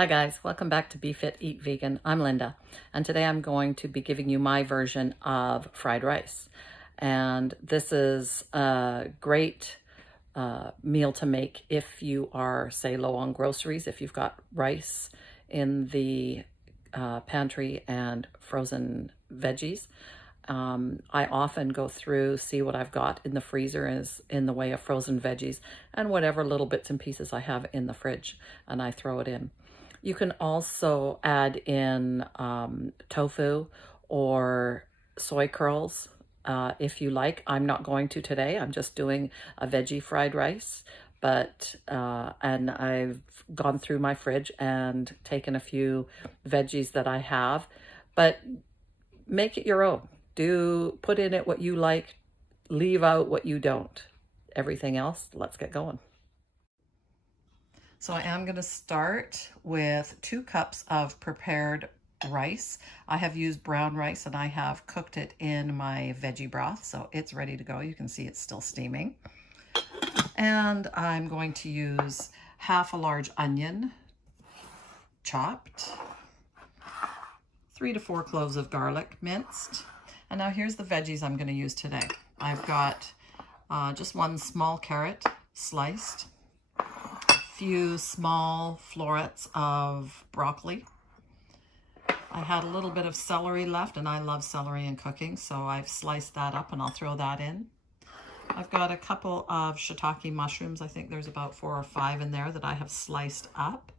Hi guys, welcome back to Be Fit Eat Vegan. I'm Linda, and today I'm going to be giving you my version of fried rice. And this is a great meal to make if you are, say, low on groceries, if you've got rice in the pantry and frozen veggies. I often go through, see what I've got in the freezer is in the way of frozen veggies and whatever little bits and pieces I have in the fridge, and I throw it in. You can also add in tofu or soy curls if you like. I'm not going to today. I'm just doing a veggie fried rice, but and I've gone through my fridge and taken a few veggies that I have, but make it your own. Put in it what you like, leave out what you don't. Everything else, let's get going. So I am going to start with 2 cups of prepared rice. I have used brown rice and I have cooked it in my veggie broth, so it's ready to go. You can see it's still steaming. And I'm going to use half a large onion, chopped, 3 to 4 cloves of garlic, minced. And now here's the veggies I'm going to use today. I've got just 1 small carrot sliced, few small florets of broccoli. I had a little bit of celery left, and I love celery in cooking, so I've sliced that up and I'll throw that in. I've got a couple of shiitake mushrooms. I think there's about 4 or 5 in there that I have sliced up.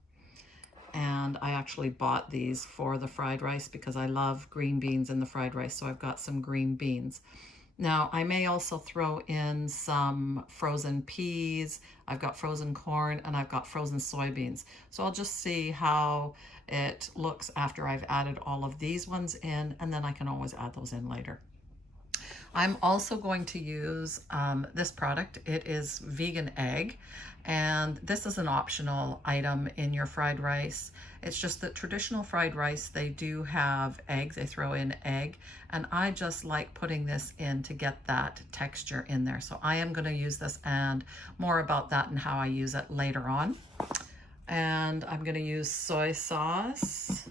And I actually bought these for the fried rice because I love green beans in the fried rice, so I've got some green beans. Now, I may also throw in some frozen peas, I've got frozen corn, and I've got frozen soybeans. So I'll just see how it looks after I've added all of these ones in, and then I can always add those in later. I'm also going to use this product. It is vegan egg, and this is an optional item in your fried rice. It's just that traditional fried rice, they do have egg, they throw in egg, and I just like putting this in to get that texture in there. So I am going to use this, and more about that and how I use it later on. And I'm going to use soy sauce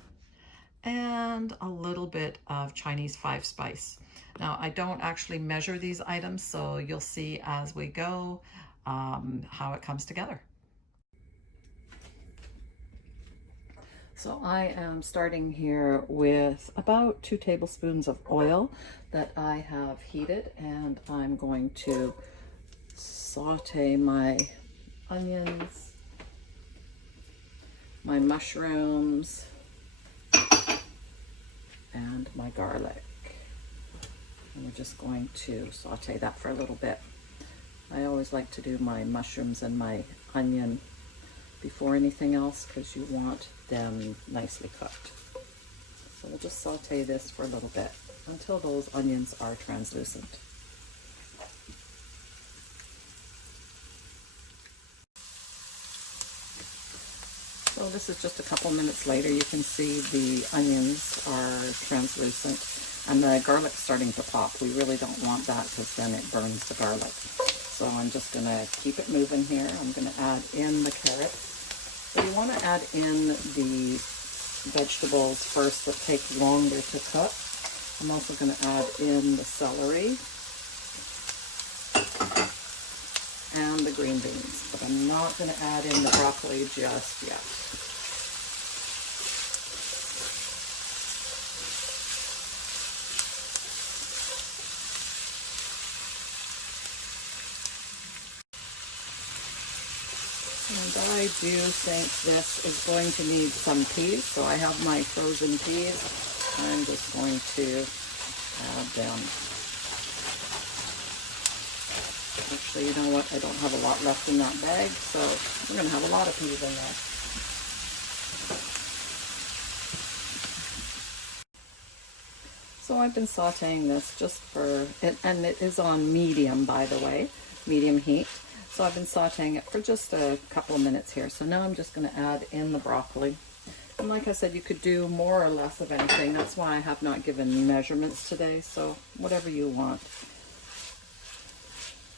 and a little bit of Chinese 5-spice. Now, I don't actually measure these items, so you'll see as we go how it comes together. So I am starting here with about 2 tablespoons of oil that I have heated, and I'm going to saute my onions, my mushrooms, and my garlic. And we're just going to saute that for a little bit. I always like to do my mushrooms and my onion before anything else because you want them nicely cooked. So we'll just saute this for a little bit until those onions are translucent. So this is just a couple minutes later. You can see the onions are translucent and the garlic's starting to pop. We really don't want that because then it burns the garlic. So I'm just going to keep it moving here. I'm going to add in the carrots. So you want to add in the vegetables first that take longer to cook. I'm also going to add in the celery and the green beans, but I'm not going to add in the broccoli just yet. And I do think this is going to need some peas, so I have my frozen peas. I'm just going to add them. Actually, you know what? I don't have a lot left in that bag, so we're going to have a lot of peas in there. So I've been sauteing this just for, and it is on medium, by the way, medium heat. So I've been sauteing it for just a couple of minutes here. So now I'm just going to add in the broccoli. And like I said, you could do more or less of anything. That's why I have not given measurements today. So whatever you want.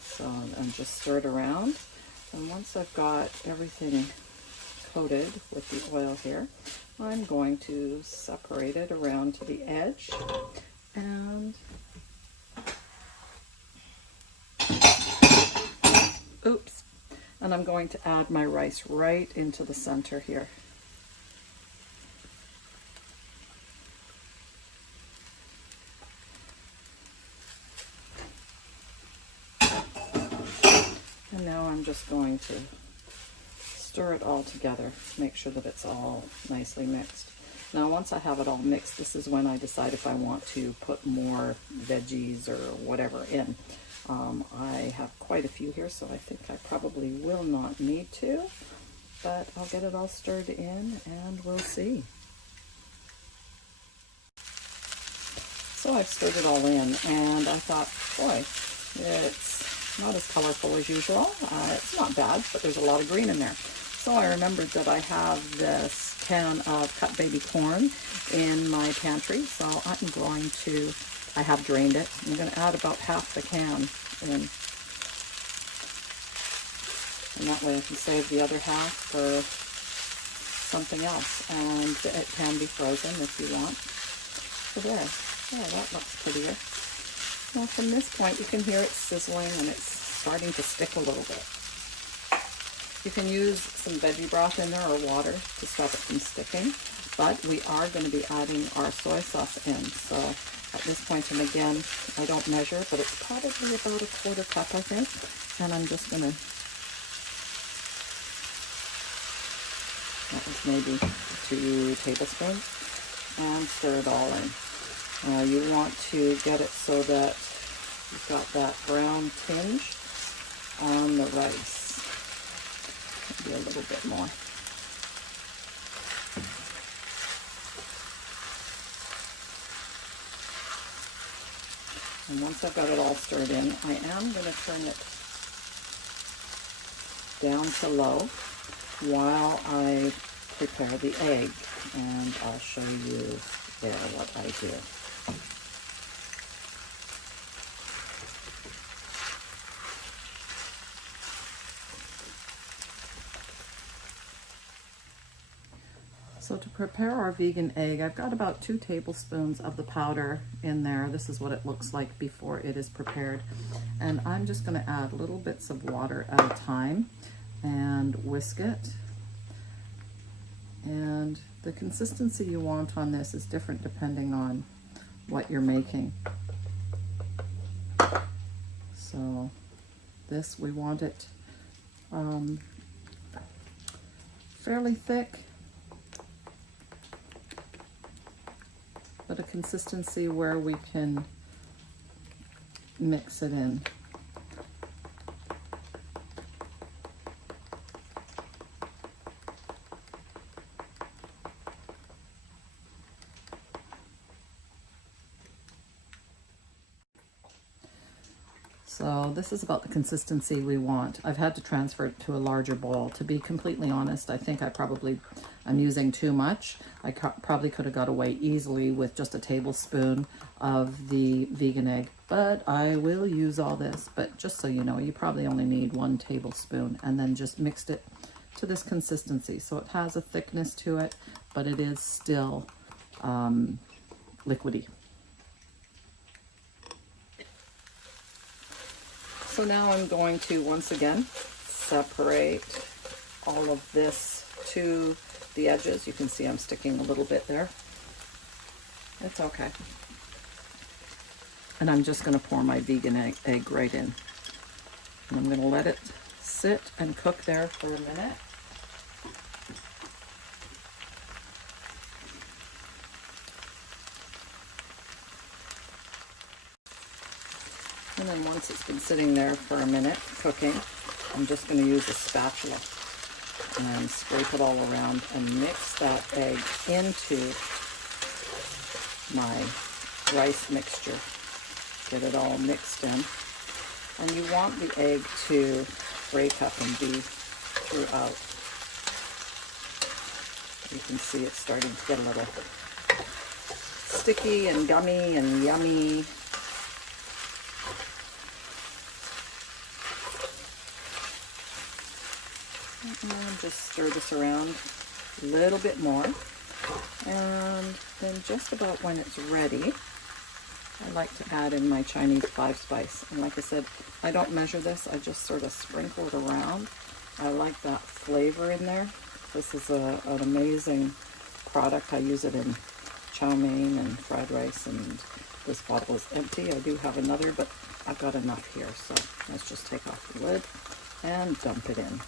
So, and just stir it around. And once I've got everything coated with the oil here, I'm going to separate it around to the edge and oops, and I'm going to add my rice right into the center here. And now I'm just going to stir it all together, make sure that it's all nicely mixed. Now once I have it all mixed, this is when I decide if I want to put more veggies or whatever in. I have quite a few here, so I think I probably will not need to, but I'll get it all stirred in and we'll see. So I've stirred it all in and I thought, boy, it's not as colorful as usual. It's not bad, but there's a lot of green in there. So I remembered that I have this can of cut baby corn in my pantry, so I'm going to, I have drained it. I'm going to add about half the can in. And that way I can save the other half for something else. And it can be frozen if you want. So there. Yeah, that looks prettier. Now from this point you can hear it sizzling and it's starting to stick a little bit. You can use some veggie broth in there or water to stop it from sticking, but we are going to be adding our soy sauce in. So at this point, and again, I don't measure, but it's probably about a quarter cup, I think. And I'm just going to, that was maybe 2 tablespoons, and stir it all in. You want to get it so that you've got that brown tinge on the rice. Maybe a little bit more. And once I've got it all stirred in, I am going to turn it down to low while I prepare the egg. And I'll show you there what I do. So to prepare our vegan egg, I've got about 2 tablespoons of the powder in there. This is what it looks like before it is prepared. And I'm just going to add little bits of water at a time and whisk it. And the consistency you want on this is different depending on what you're making. So this, we want it fairly thick, but a consistency where we can mix it in. So this is about the consistency we want. I've had to transfer it to a larger bowl. To be completely honest, I think I'm using too much. I probably could have got away easily with just a tablespoon of the vegan egg, but I will use all this. But just so you know, you probably only need 1 tablespoon, and then just mixed it to this consistency. So it has a thickness to it, but it is still liquidy. So now I'm going to, once again, separate all of this to the edges. You can see I'm sticking a little bit there. It's okay. And I'm just going to pour my vegan egg right in. And I'm going to let it sit and cook there for a minute. And then once it's been sitting there for a minute cooking, I'm just going to use a spatula and scrape it all around and mix that egg into my rice mixture. Get it all mixed in. And you want the egg to break up and be throughout. You can see it's starting to get a little sticky and gummy and yummy. And just stir this around a little bit more. And then just about when it's ready, I like to add in my Chinese 5-spice. And like I said, I don't measure this, I just sort of sprinkle it around. I like that flavor in there. This is an amazing product. I use it in chow mein and fried rice, and this bottle is empty. I do have another, but I've got enough here. So let's just take off the lid and dump it in.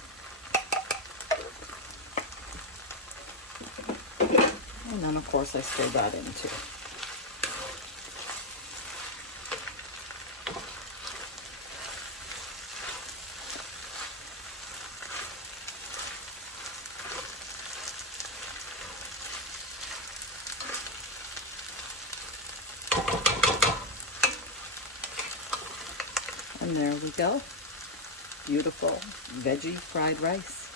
And then of course I stir that in too. And there we go. Beautiful veggie fried rice.